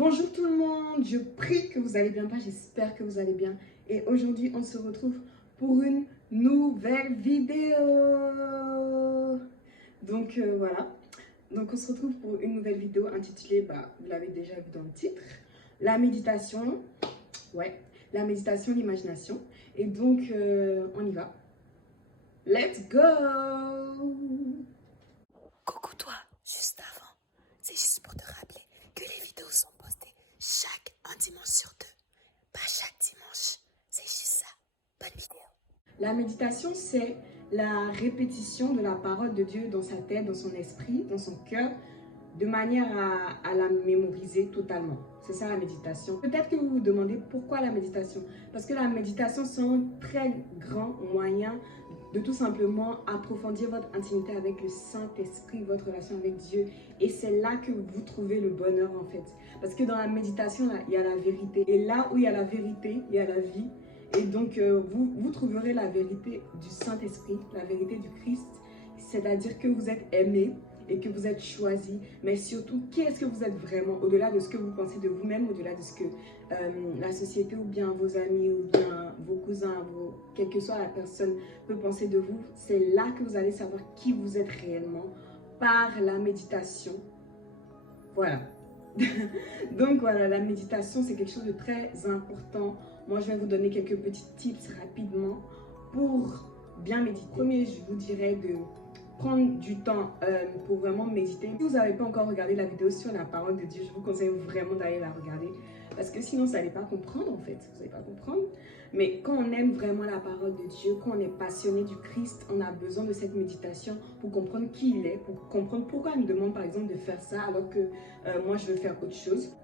Bonjour tout le monde, je prie que vous allez bien, j'espère que vous allez bien. Et aujourd'hui, on se retrouve pour une nouvelle vidéo. Donc voilà, donc on se retrouve pour une nouvelle vidéo intitulée, vous l'avez déjà vu dans le titre, la méditation, la méditation, l'imagination. Et donc, on y va. Let's go! Coucou toi, juste avant, c'est juste pour te rappeler que les vidéos sont postées un dimanche sur deux. Pas chaque dimanche, c'est juste ça. Bonne vidéo. La méditation, c'est la répétition de la parole de Dieu dans sa tête, dans son esprit, dans son cœur, de manière à la mémoriser totalement. C'est ça la méditation. Peut-être que vous vous demandez pourquoi la méditation. Parce que la méditation, c'est un très grand moyen de tout simplement approfondir votre intimité avec le Saint-Esprit, votre relation avec Dieu. Et c'est là que vous trouvez le bonheur en fait. Parce que dans la méditation, là, il y a la vérité. Et là où il y a la vérité, il y a la vie. Et donc, vous trouverez la vérité du Saint-Esprit, la vérité du Christ. C'est-à-dire que vous êtes aimé et que vous êtes choisi. Mais surtout, qui est-ce que vous êtes vraiment? Au-delà de ce que vous pensez de vous-même, au-delà de ce que la société ou bien vos amis ou bien vos cousins, quelle que soit la personne peut penser de vous. C'est là que vous allez savoir qui vous êtes réellement par la méditation. Voilà. Donc voilà, la méditation, c'est quelque chose de très important. Moi, je vais vous donner quelques petits tips rapidement pour bien méditer. Premier, je vous dirais de prendre du temps pour vraiment méditer. Si vous n'avez pas encore regardé la vidéo sur la parole de Dieu, je vous conseille vraiment d'aller la regarder. Parce que sinon, vous n'allez pas comprendre en fait. Vous n'allez pas comprendre. Mais quand on aime vraiment la parole de Dieu, quand on est passionné du Christ, on a besoin de cette méditation pour comprendre qui il est, pour comprendre pourquoi il me demande par exemple de faire ça alors que moi je veux faire autre chose.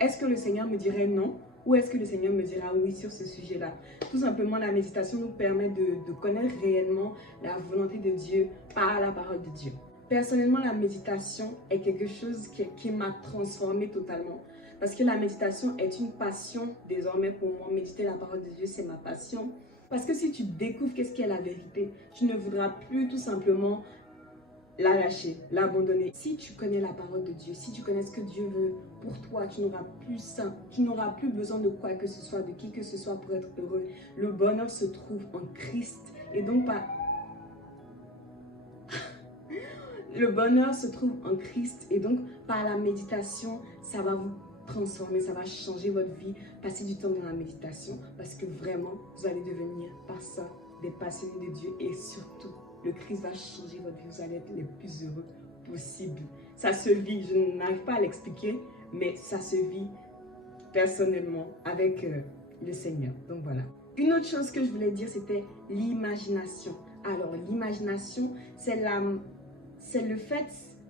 Est-ce que le Seigneur me dirait non ou est-ce que le Seigneur me dira oui sur ce sujet-là? Tout simplement, la méditation nous permet de connaître réellement la volonté de Dieu par la parole de Dieu. Personnellement, la méditation est quelque chose qui m'a transformée totalement. Parce que la méditation est une passion désormais pour moi. Méditer la parole de Dieu, c'est ma passion. Parce que si tu découvres qu'est-ce qu'est la vérité, tu ne voudras plus tout simplement la lâcher, l'abandonner. Si tu connais la parole de Dieu, si tu connais ce que Dieu veut pour toi, tu n'auras plus ça. Tu n'auras plus besoin de quoi que ce soit, de qui que ce soit pour être heureux. Le bonheur se trouve en Christ. Et donc, le bonheur se trouve en Christ. Et donc, par la méditation, ça va vous transformer, ça va changer votre vie. Passez du temps dans la méditation parce que vraiment, vous allez devenir par ça des passionnés de Dieu et surtout, le Christ va changer votre vie. Vous allez être les plus heureux possible. Ça se vit, je n'arrive pas à l'expliquer, mais ça se vit personnellement avec le Seigneur. Donc voilà. Une autre chose que je voulais dire, c'était l'imagination. Alors, l'imagination, c'est le fait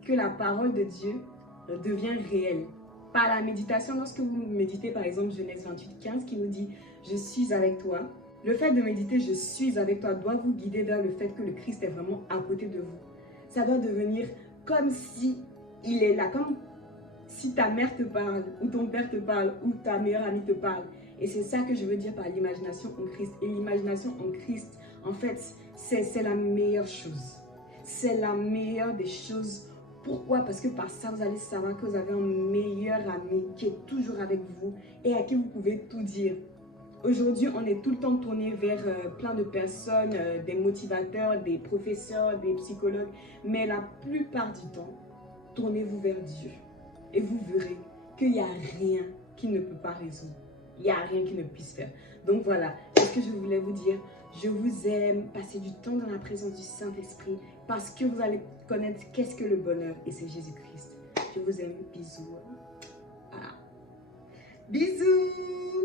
que la parole de Dieu devient réelle. Par la méditation, lorsque vous méditez, par exemple, Genèse 28:15 qui nous dit « Je suis avec toi », le fait de méditer « Je suis avec toi » doit vous guider vers le fait que le Christ est vraiment à côté de vous. Ça doit devenir comme si il est là, comme si ta mère te parle, ou ton père te parle, ou ta meilleure amie te parle. Et c'est ça que je veux dire par l'imagination en Christ. Et l'imagination en Christ, en fait, c'est la meilleure chose. C'est la meilleure des choses. Pourquoi? Parce que par ça, vous allez savoir que vous avez un meilleur ami qui est toujours avec vous et à qui vous pouvez tout dire. Aujourd'hui, on est tout le temps tourné vers plein de personnes, des motivateurs, des professeurs, des psychologues. Mais la plupart du temps, tournez-vous vers Dieu. Et vous verrez qu'il n'y a rien qui ne peut pas résoudre. Il n'y a rien qui ne puisse faire. Donc voilà, c'est ce que je voulais vous dire. Je vous aime. Passez du temps dans la présence du Saint-Esprit parce que vous allez connaître qu'est-ce que le bonheur et c'est Jésus-Christ. Je vous aime. Bisous. Ah. Bisous.